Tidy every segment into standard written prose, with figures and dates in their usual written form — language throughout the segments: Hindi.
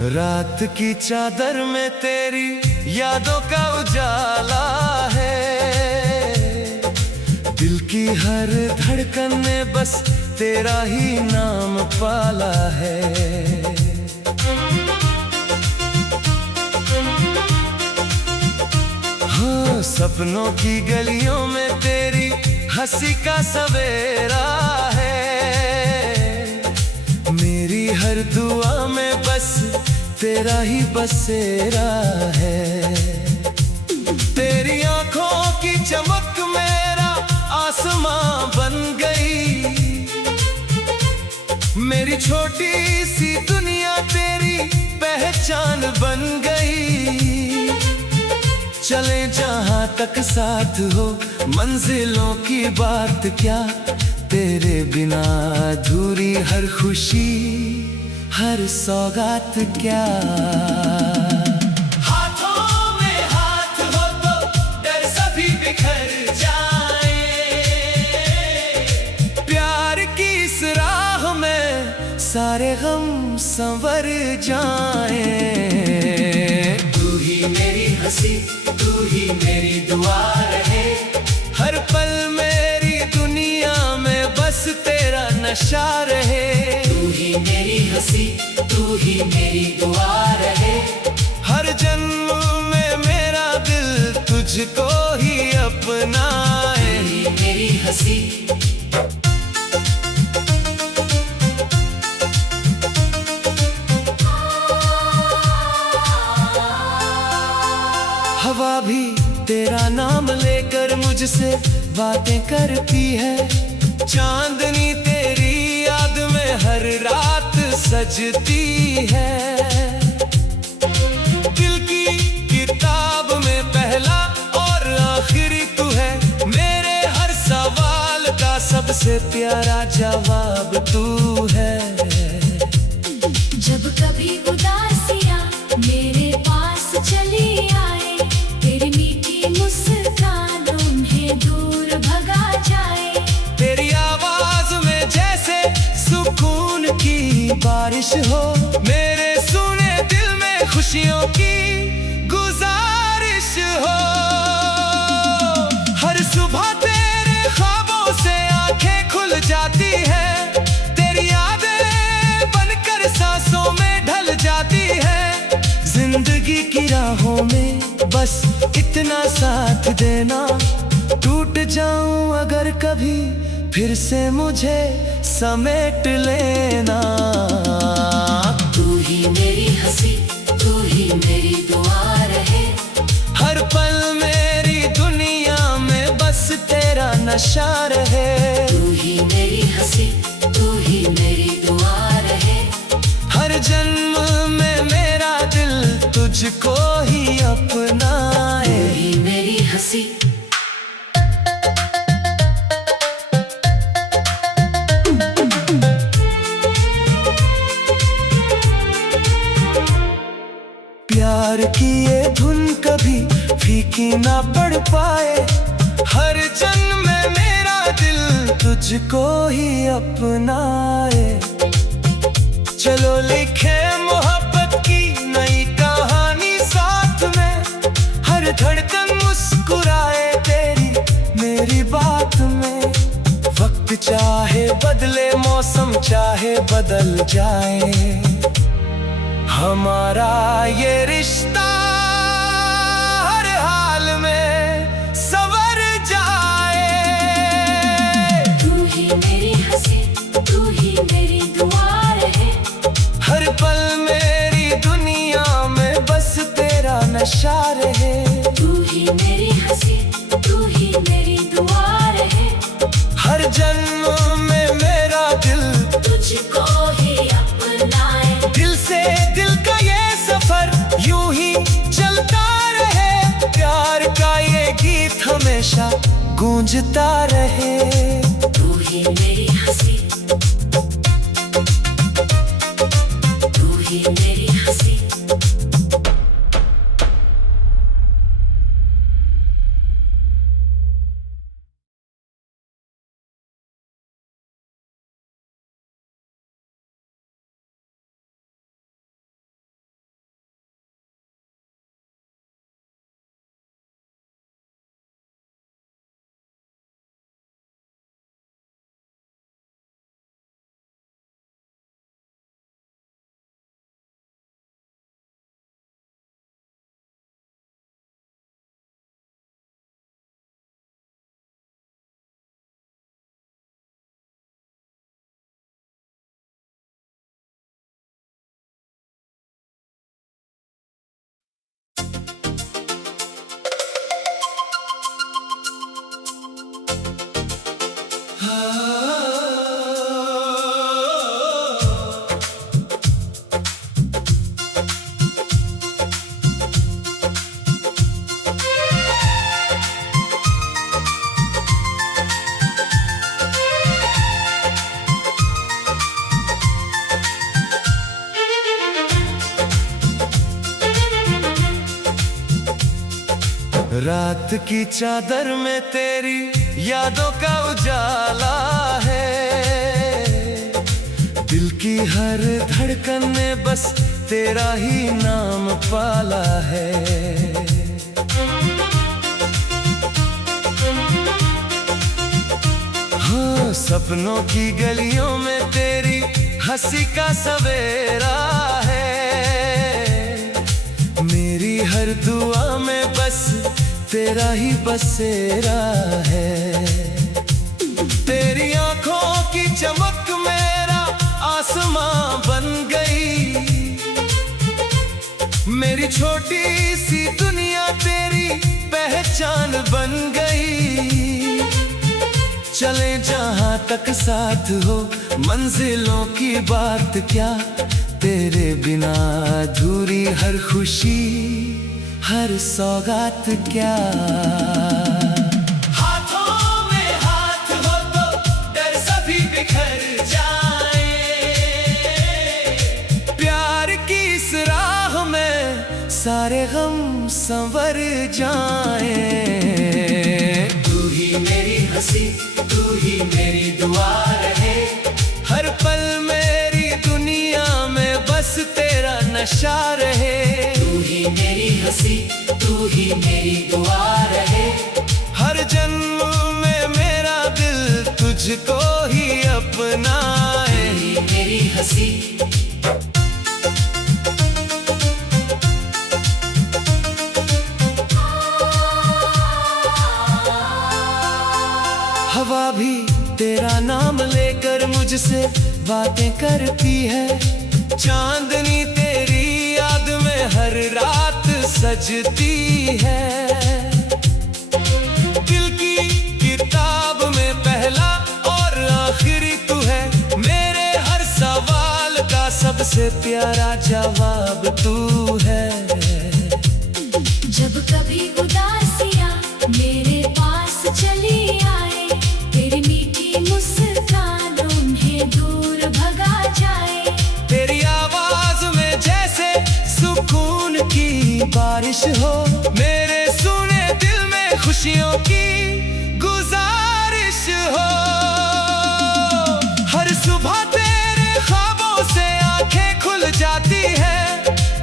रात की चादर में तेरी यादों का उजाला है। दिल की हर धड़कन ने बस तेरा ही नाम पाला है। हाँ, सपनों की गलियों में तेरी हंसी का सवेरा है। मेरी हर दुआ में बस तेरा ही बसेरा है। तेरी आंखों की चमक मेरा आसमां बन गई। मेरी छोटी सी दुनिया तेरी पहचान बन गई। चले जहां तक साथ हो, मंजिलों की बात क्या, तेरे बिना अधूरी हर खुशी, हर सौगात क्या। हाथों में हाथ हो तो डर सभी बिखर जाए। प्यार की इस राह में सारे गम संवर जाए। तू ही मेरी हंसी, तू ही मेरी दुआ रहे। हर पल मेरी दुनिया में बस तेरा नशा रहे। तू ही मेरी हंसी, तू ही मेरी दुआ रहे। हर जन्म में मेरा दिल तुझको ही अपनाए। तू ही मेरी हंसी। हवा भी तेरा नाम लेकर मुझसे बातें करती है। चांदनी तेरी याद में हर रात सजती है। दिल की किताब में पहला और आखिरी तू है। मेरे हर सवाल का सबसे प्यारा जवाब तू है। जब कभी उदासियां मेरे पास चली आए, तेरी मीठी मुस्कान उन्हें दूर भगा जाए। तेरी आवाज में जैसे सुकून की बारिश हो। मेरे सुने दिल में खुशियों की गुजारिश हो। हर सुबह तेरे ख्वाबों से आंखें खुल जाती है। तेरी यादें बनकर सांसों में ढल जाती है। जिंदगी की राहों में बस इतना साथ देना। टूट जाऊं अगर कभी फिर से मुझे समेट लेना। तू ही मेरी हंसी, तू ही मेरी दुआ रहे। हर पल मेरी दुनिया में बस तेरा नशा रहे। तू ही मेरी हंसी, तू ही मेरी दुआ रहे। हर जन्म में मेरा दिल तुझको ही अपनाए। तू ही मेरी हंसी। प्यार की ये धुन कभी फीकी ना पड़ पाए। हर जन्म में मेरा दिल तुझको ही अपनाए। चलो लिखे मोहब्बत की नई कहानी साथ में। हर धड़कन मुस्कुराए तेरी मेरी बात में। वक्त चाहे बदले, मौसम चाहे बदल जाए, हमारा ये रिश्ता हर हाल में संवर जाए। तू ही मेरी हंसी, तू ही मेरी दुआ रहे। हर पल मेरी दुनिया में बस तेरा नशा रहे। तू ही मेरी हंसी, तू ही मेरी दुआ रहे। हर जन्म में मेरा दिल तुझको ही अपनाए। दिल से दिल का ये सफर यूं ही चलता रहे। प्यार का ये गीत हमेशा गूंजता रहे। तू ही मेरी हंसी, तू ही मेरी हंसी। रात की चादर में तेरी यादों का उजाला है। दिल की हर धड़कन में बस तेरा ही नाम पाला है। हाँ, सपनों की गलियों में तेरी हंसी का सवेरा है। मेरी हर दुआ में बस तेरा ही बसेरा है। तेरी आंखों की चमक मेरा आसमां बन गई। मेरी छोटी सी दुनिया तेरी पहचान बन गई। चले जहां तक साथ हो, मंजिलों की बात क्या, तेरे बिना अधूरी हर खुशी, हर सौगात क्या। हाथों में हाथ हो तो डर सभी बिखर जाए। प्यार की इस राह में सारे गम संवर जाए। तू ही मेरी हंसी, तू ही मेरी दुआ रहे। हर पल मेरी दुनिया में बस तेरा नशा रहे। तू ही मेरी हंसी, तू ही मेरी दुआ रहे। हर जन्म में मेरा दिल तुझको ही अपनाए। तू ही मेरी हंसी। हवा भी तेरा नाम लेकर मुझसे बातें करती है। चांदनी तेरी याद में हर रात सजती है। दिल की किताब में पहला और आखिरी तू है। मेरे हर सवाल का सबसे प्यारा जवाब तू है। जब कभी उदासियां मेरे पास चली आए, तेरी मीठी मुस्कान उन्हें दूर भगा जाए। तेरी आवाज में जैसे सुकून की बारिश हो। मेरे सुने दिल में खुशियों की गुजारिश हो। हर सुबह तेरे ख्वाबों से आंखें खुल जाती है।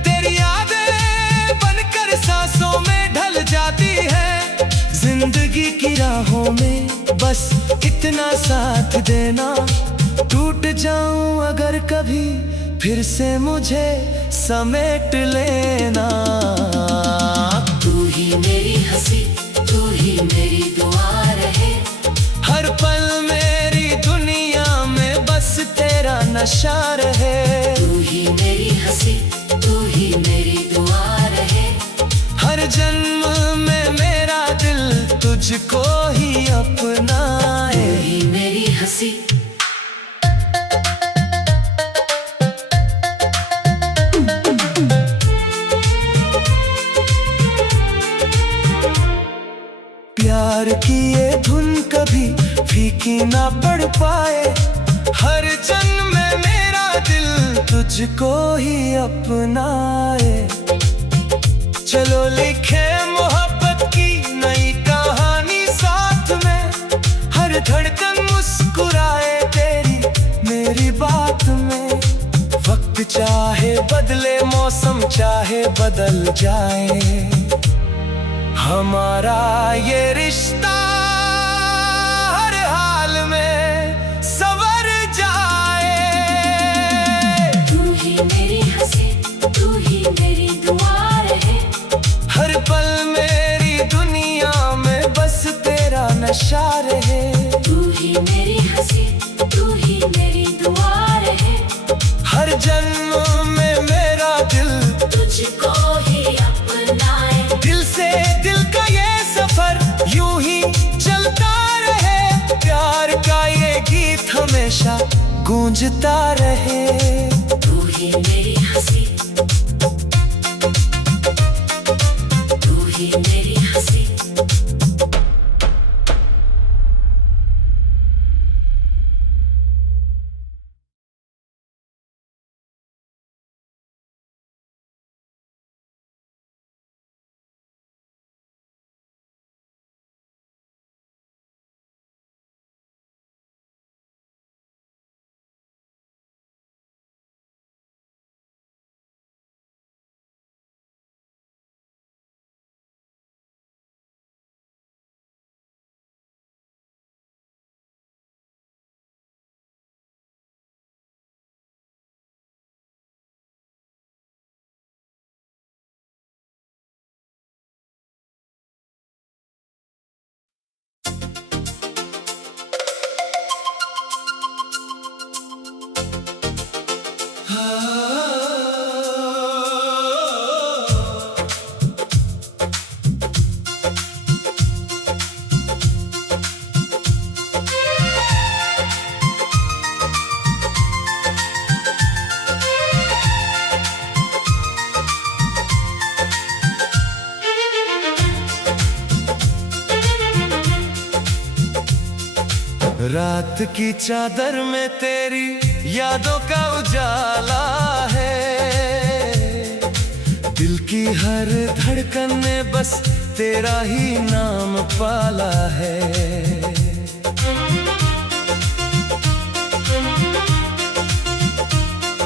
तेरी यादें बनकर सांसों में ढल जाती है। जिंदगी की राहों में बस इतना साथ देना। टूट जाऊं अगर कभी फिर से मुझे समेट लेना। तू ही मेरी हंसी, तू ही मेरी दुआ रहे। हर पल मेरी दुनिया में बस तेरा नशा रहे। तू ही मेरी हंसी, तू ही मेरी दुआ रहे। हर जन्म में मेरा दिल तुझको ही अपनाए। तू ही मेरी हंसी। प्यार की ये धुन कभी फीकी ना पड़ पाए। हर जन्म में मेरा दिल तुझको ही अपनाए। चलो लिखे मोहब्बत की नई कहानी साथ में। हर धड़कन मुस्कुराए तेरी मेरी बात में। वक्त चाहे बदले, मौसम चाहे बदल जाए, हमारा ये रिश्ता हर हाल में संवर जाए। तू ही मेरी हंसी, तू ही मेरी दुआ रहे। हर पल मेरी दुनिया में बस तेरा नशा रहे। तू ही मेरी हंसी, तू ही मेरी दुआ रहे। हर जन्म में मेरा दिल तुझको ही अपनाए। दिल से दिल का ये सफर यूं ही चलता रहे। प्यार का ये गीत हमेशा गूंजता रहे। तू ही मेरी हंसी, तू ही मेरी हंसी। रात की चादर में तेरी यादों का उजाला है, दिल की हर धड़कन में बस तेरा ही नाम पाला है।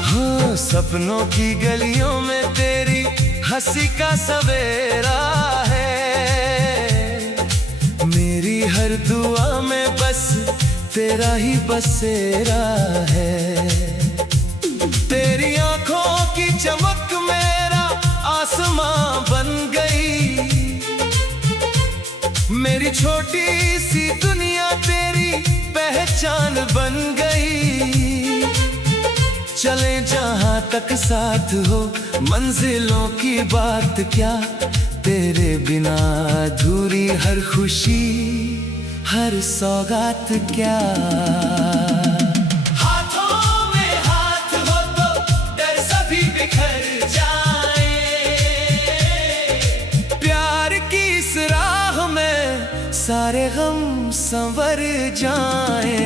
हाँ, सपनों की गलियों में तेरी हंसी का सवेरा है, मेरी हर दुआ में बस तेरा ही बसेरा है। तेरी आंखों की चमक मेरा आसमां बन गई, मेरी छोटी सी दुनिया तेरी पहचान बन गई। चले जहां तक साथ हो, मंजिलों की बात क्या, तेरे बिना अधूरी हर खुशी हर सौगात क्या। हाथों में हाथ हो तो डर सभी बिखर जाए, प्यार की इस राह में सारे गम संवर जाए।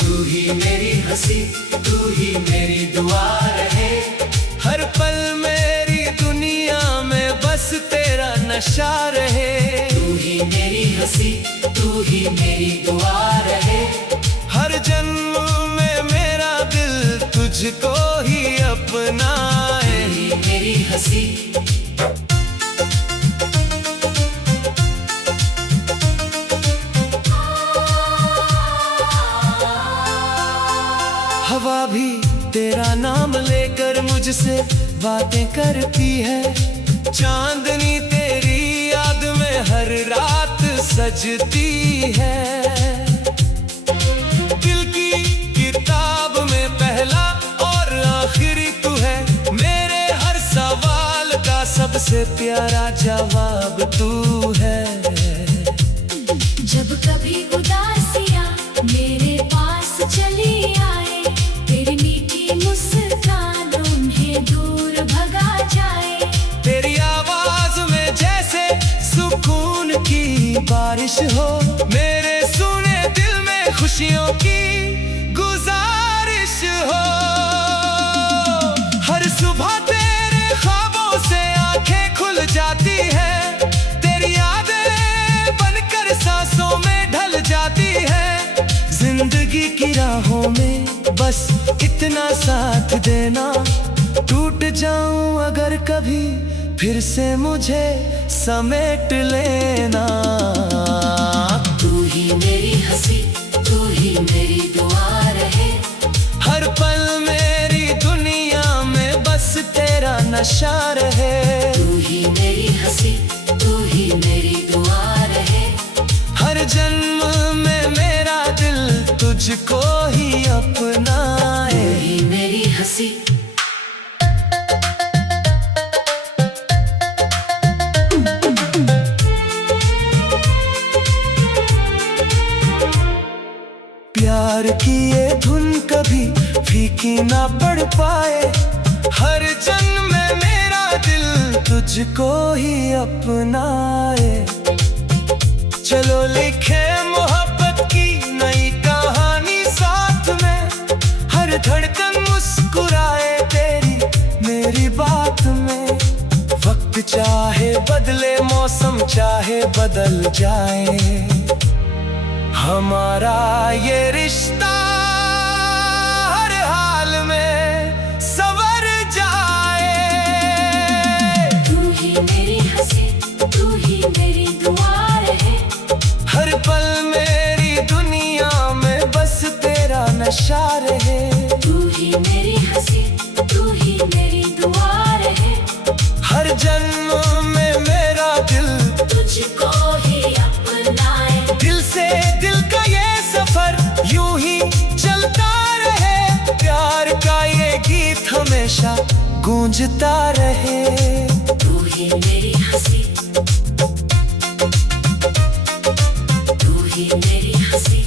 तू ही मेरी हंसी, तू ही मेरी दुआ रहे, हर पल मेरी दुनिया में बस तेरा नशा रहे। तू ही मेरी हंसी, तू ही मेरी दुआ रहे, हर जन्म में मेरा दिल तुझको ही अपनाए। तू ही मेरी हंसी। हवा भी तेरा नाम लेकर मुझसे बातें करती है, चांदनी तेरी याद में हर रात सजती है। दिल की किताब में पहला और आखिरी तू है, मेरे हर सवाल का सबसे प्यारा जवाब तू है। जब कभी उदासियां मेरे पास चली आए, तेरी मीठी मुस्कान उन्हें दूर भगा जाए। तेरी आवाज में जैसे सुकून की बारिश हो, मेरे सुने दिल में खुशियों की गुजारिश हो। हर सुबह तेरे ख्वाबों से आंखें खुल जाती है, तेरी यादें बनकर सांसों में ढल जाती है। जिंदगी की राहों में बस इतना साथ देना, टूट जाऊं अगर कभी फिर से मुझे समेट लेना। तू ही मेरी हंसी, तू ही मेरी दुआ रहे, हर पल मेरी दुनिया में बस तेरा नशा रहे। तू ही मेरी हंसी, तू ही मेरी दुआ रहे, हर जन्म में मेरा दिल तुझको ही अपनाए। तू ही मेरी हंसी। प्यार की ये धुन कभी फीकी ना पड़ पाए, हर जन्म में मेरा दिल तुझको ही अपनाए। चलो लिखे मोहब्बत की नई कहानी साथ में, हर धड़कन मुस्कुराए तेरी मेरी बात में। वक्त चाहे बदले, मौसम चाहे बदल जाए, हमारा ये रिश्ता हर हाल में संवर जाए। तू ही मेरी हंसी, तू ही मेरी दुआ रहे, हर पल मेरी दुनिया में बस तेरा नशा रहे। तू ही मेरी हंसी, तू ही मेरी दुआ रहे, हर जन्म में मेरा दिल तुझको ही अपनाए। दिल से दिल का ये सफर यूं ही चलता रहे, प्यार का ये हमेशा गूंजता रहे। तू ही मेरी हंसी, तू ही मेरी हंसी।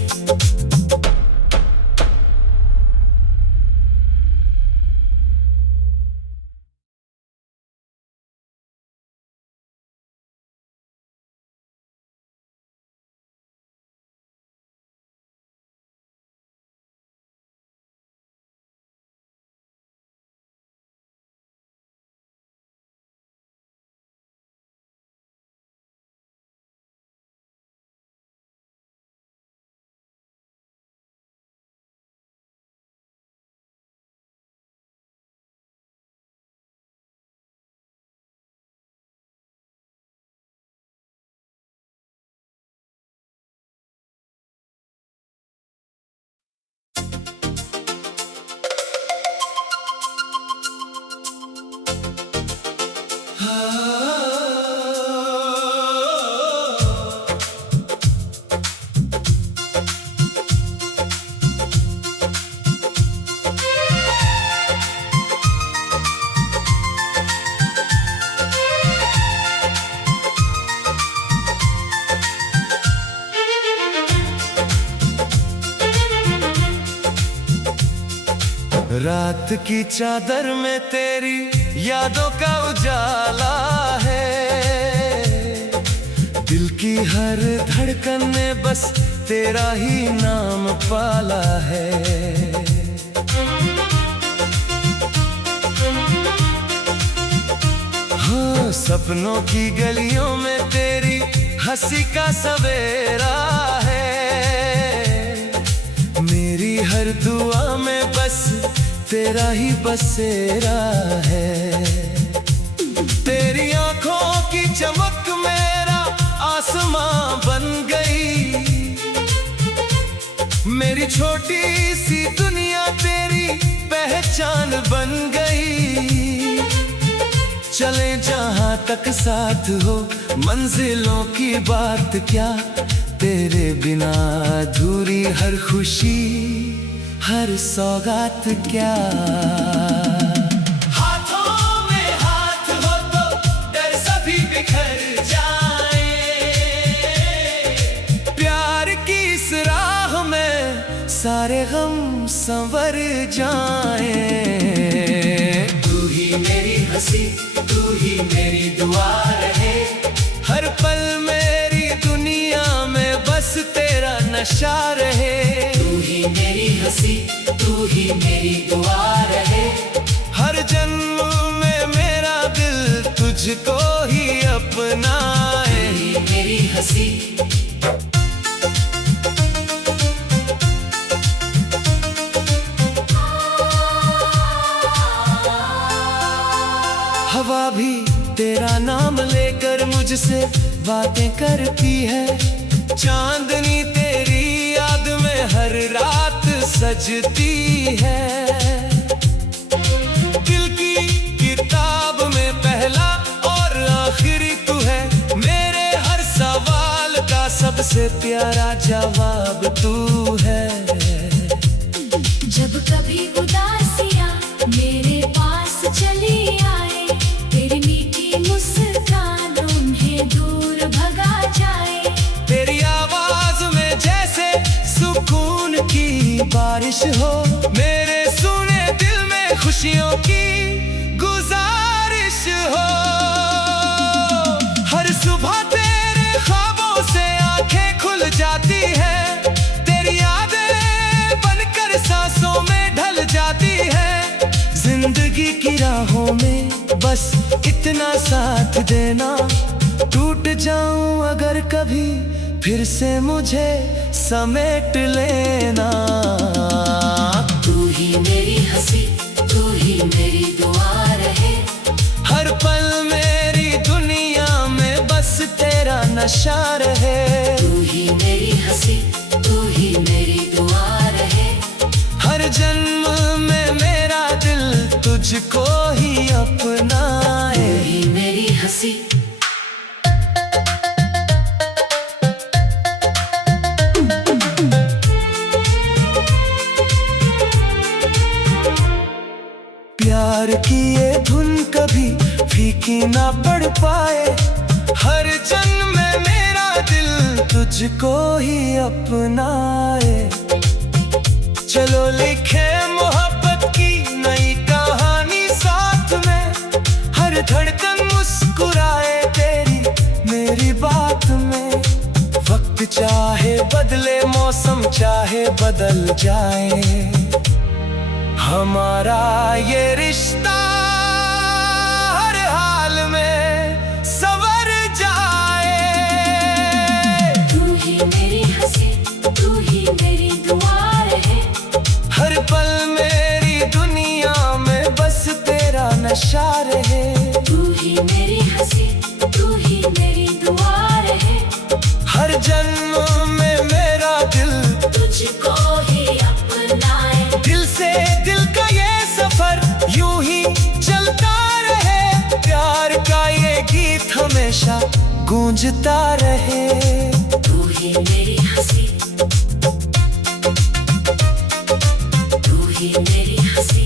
रात की चादर में तेरी यादों का उजाला है। दिल की हर धड़कन में बस तेरा ही नाम पाला है। हाँ, सपनों की गलियों में तेरी हंसी का सवेरा है। मेरी हर दुआ में बस तेरा ही बसेरा है। तेरी आंखों की चमक मेरा आसमां बन गई। मेरी छोटी सी दुनिया तेरी पहचान बन गई। चले जहां तक साथ हो, मंजिलों की बात क्या, तेरे बिना अधूरी हर खुशी, हर सौगात क्या। हाथों में हाथ हो तो डर सभी बिखर जाए। प्यार की इस राह में सारे गम संवर जाए। तू ही मेरी हंसी, तू ही मेरी दुआ रहे। हर पल मेरी दुनिया में बस तेरा नशा रहे। तू ही मेरी हंसी, तू ही मेरी दुआ रहे। हर जन्म में मेरा दिल तुझको ही अपनाए। तू ही मेरी हंसी। हवा भी तेरा नाम लेकर मुझसे बातें करती है। चांदनी तेरी याद में हर रात सजती है। दिल की किताब में पहला और आखिरी तू है। मेरे हर सवाल का सबसे प्यारा जवाब तू है। जब कभी उदासियां मेरे पास चली आए, तेरी मीठी मुस्कान उन्हें दूर भगा जाए। तेरी आवाज में जैसे सुकून की बारिश हो। मेरे सुने दिल में खुशियों की गुजारिश हो। हर सुबह तेरे ख्वाबों से आंखें खुल जाती है। तेरी यादें बनकर सांसों में ढल जाती है। जिंदगी की राहों में बस इतना साथ देना। टूट जाऊं अगर कभी फिर से मुझे समेट लेना। तू ही मेरी हंसी, तू ही मेरी दुआ रहे। हर पल मेरी दुनिया में बस तेरा नशा रहे। तू ही मेरी हंसी, तू ही मेरी दुआ रहे। हर जन्म में मेरा दिल तुझको ही अपनाए। तू ही मेरी हंसी। प्यार की ये धुन कभी फीकी ना पड़ पाए। हर जन्म में मेरा दिल तुझको ही अपनाए। चलो लिखे मोहब्बत की नई कहानी साथ में, हर धड़कन मुस्कुराए तेरी मेरी बात में। वक्त चाहे बदले, मौसम चाहे बदल जाए, हमारा ये रिश्ता हर हाल में संवर जाए। तू ही मेरी हंसी, तू ही मेरी दुआ रहे। हर पल मेरी दुनिया में बस तेरा नशा रहे। तू ही मेरी हंसी, तू ही मेरी दुआ रहे। हर जन्म में मेरा दिल तुझको ही अपनाए। दिल से दिल का ये सफर यूं ही चलता रहे। प्यार का ये गीत हमेशा गूंजता रहे। तू ही मेरी हंसी, तू ही मेरी हंसी।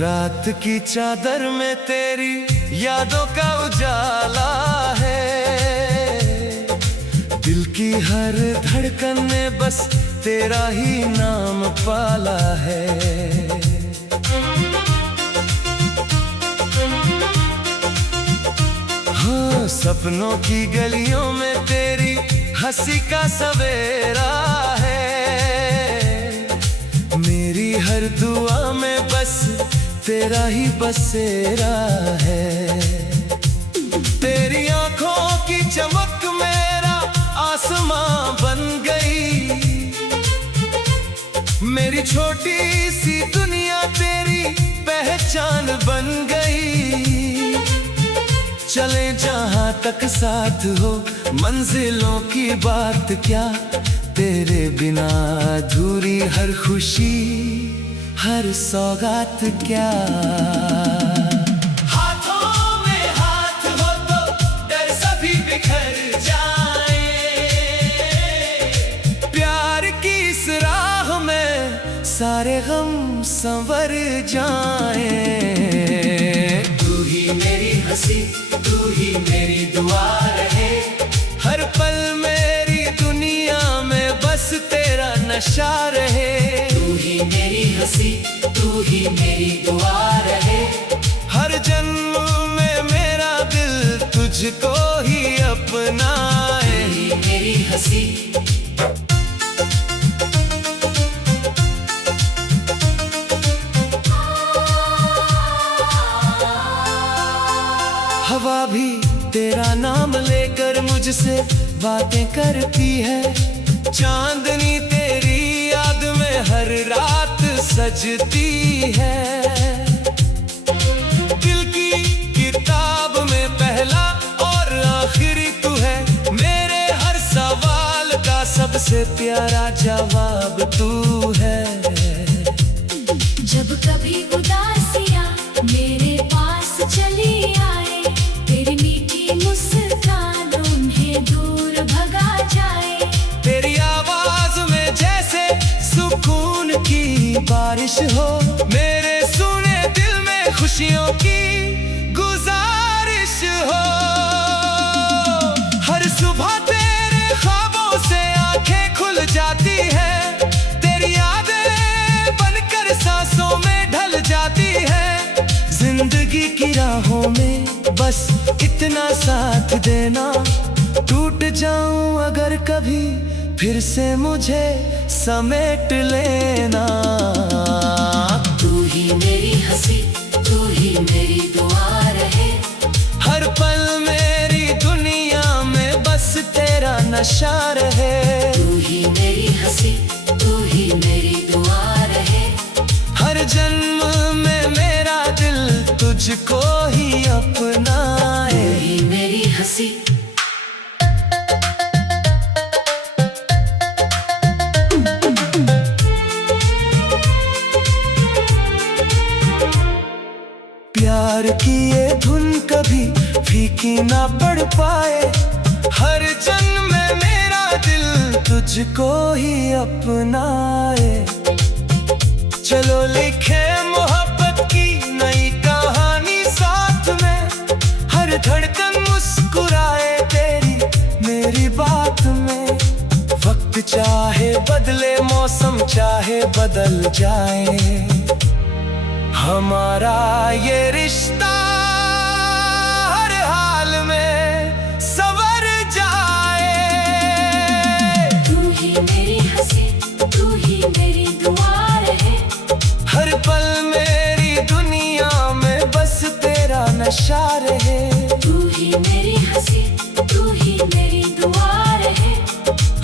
रात की चादर में तेरी यादों का उजाला है। दिल की हर धड़कन में बस तेरा ही नाम पाला है। हाँ, सपनों की गलियों में तेरी हंसी का सवेरा है। मेरी हर दुआ में बस तेरा ही बसेरा है। तेरी आंखों की चमक मेरा आसमां बन गई। मेरी छोटी सी दुनिया तेरी पहचान बन गई। चले जहां तक साथ हो, मंजिलों की बात क्या, तेरे बिना अधूरी हर खुशी हर सौगात क्या। हाथों में हाथ हो तो डर सभी बिखर जाए। प्यार की इस राह में सारे गम संवर जाए। तू ही मेरी हंसी, तू ही मेरी दुआ रहे। हर पल मेरी दुनिया में बस तेरा नशा रहे। तू ही मेरी हंसी, तू ही मेरी दुआ रहे। हर जन्म में मेरा दिल तुझको ही अपनाए। तू ही मेरी हंसी। हवा भी तेरा नाम लेकर मुझसे बातें करती है। चांदनी तेरी याद में हर रात सजती है। दिल की किताब में पहला और आखिरी तू है। मेरे हर सवाल का सबसे प्यारा जवाब तू है। जब कभी उदासियां मेरे पास चली आए, तेरी मीठी मुस्कान उन्हें दूर भगा जाए। तेरी आवाज में जैसे सुकून की बारिश हो, मेरे सुने दिल में खुशियों की गुजारिश हो। हर सुबह तेरे ख्वाबों से आंखें खुल जाती है, तेरी यादें बनकर सांसों में ढल जाती है। जिंदगी की राहों में बस इतना साथ देना, टूट जाऊं अगर कभी फिर से मुझे समेट लेना। तू ही मेरी हंसी, तू ही मेरी दुआ रहे। हर पल मेरी दुनिया में बस तेरा नशा रहे। तू ही मेरी हंसी, तू ही मेरी दुआ रहे। हर जन्म में मेरा दिल तुझको ही अपनाए। तू ही मेरी हंसी। प्यार की ये धुन कभी फीकी ना पड़ पाए, हर जन्म में मेरा दिल तुझको ही अपनाए। चलो लिखे मोहब्बत की नई कहानी साथ में, हर धड़कन मुस्कुराए तेरी मेरी बात में। वक्त चाहे बदले, मौसम चाहे बदल जाए, हमारा ये रिश्ता हर हाल में संवर जाए। तू ही मेरी हंसी, तू ही मेरी दुआ रहे। हर पल मेरी दुनिया में बस तेरा नशा रहे। तू ही मेरी हंसी, तू ही मेरी दुआ रहे।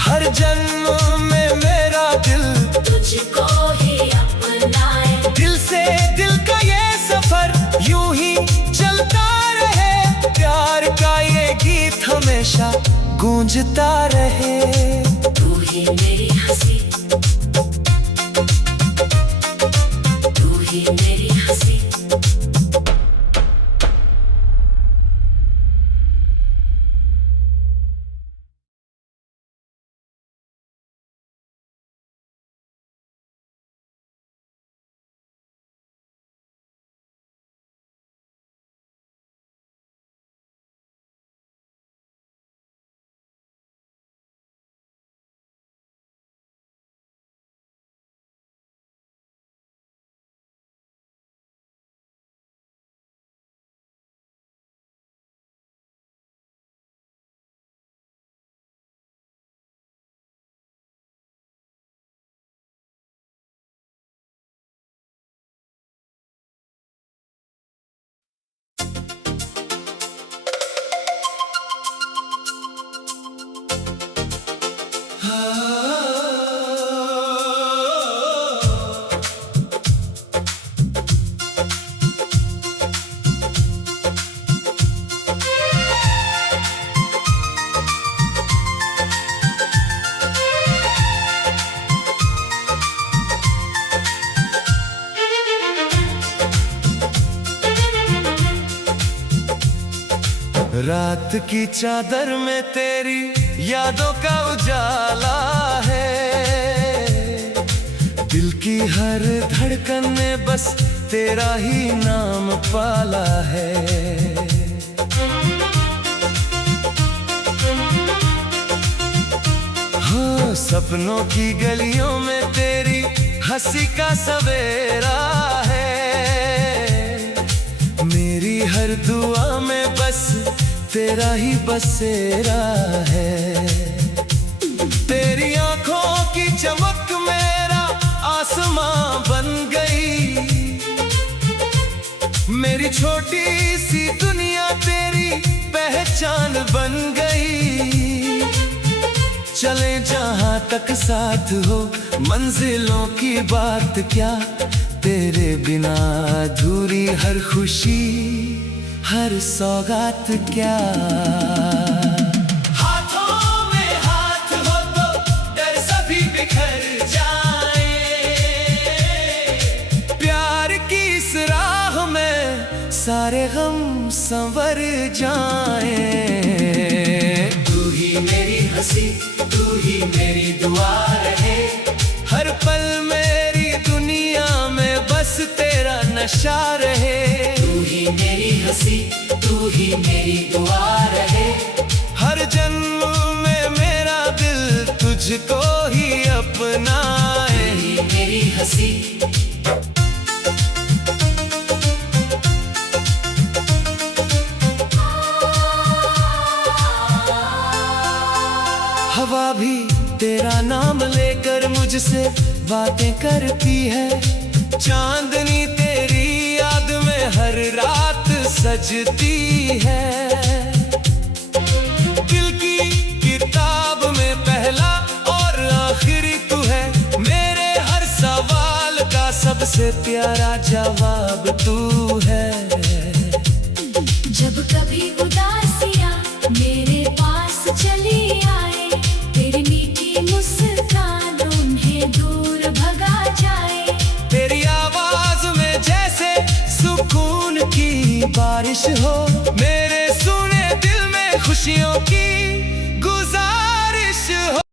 हर जन्म में मेरा दिल तुझको ही अपनाए। दिल से दिल का ये सफर यूं ही चलता रहे, प्यार का ये गीत हमेशा गूंजता रहे। तू ही मेरी हंसी, तू ही मेरी हंसी। रात की चादर में तेरी यादों का उजाला है, दिल की हर धड़कन में बस तेरा ही नाम पाला है। हाँ, सपनों की गलियों में तेरी हंसी का सवेरा है, मेरी हर दुआ में बस तेरा ही बसेरा है। तेरी आंखों की चमक मेरा आसमां बन गई, मेरी छोटी सी दुनिया तेरी पहचान बन गई। चले जहां तक साथ हो, मंजिलों की बात क्या, तेरे बिना अधूरी हर खुशी हर सौगात क्या। हाथों में हाथ हो तो डर सभी बिखर जाए, प्यार की इस राह में सारे गम संवर जाए। तू ही मेरी हंसी, तू ही मेरी दुआ रहे। हर पल मेरी दुनिया नशा रहे। तू ही मेरी हंसी, तू ही मेरी दुआ रहे। हर जन्म में मेरा दिल तुझको ही अपनाए। तू ही मेरी हंसी, हवा भी तेरा नाम लेकर मुझसे बातें करती है। चांदनी तेरी याद में हर रात सजती है। दिल की किताब में पहला और आखिरी तू है। मेरे हर सवाल का सबसे प्यारा जवाब तू है। जब कभी उदासियाँ मेरे पास चली आए, तेरी मीठी मुस्कान उन्हें दूर भगा जाए। तेरी आवाज में जैसे सुकून की बारिश हो, मेरे सुने दिल में खुशियों की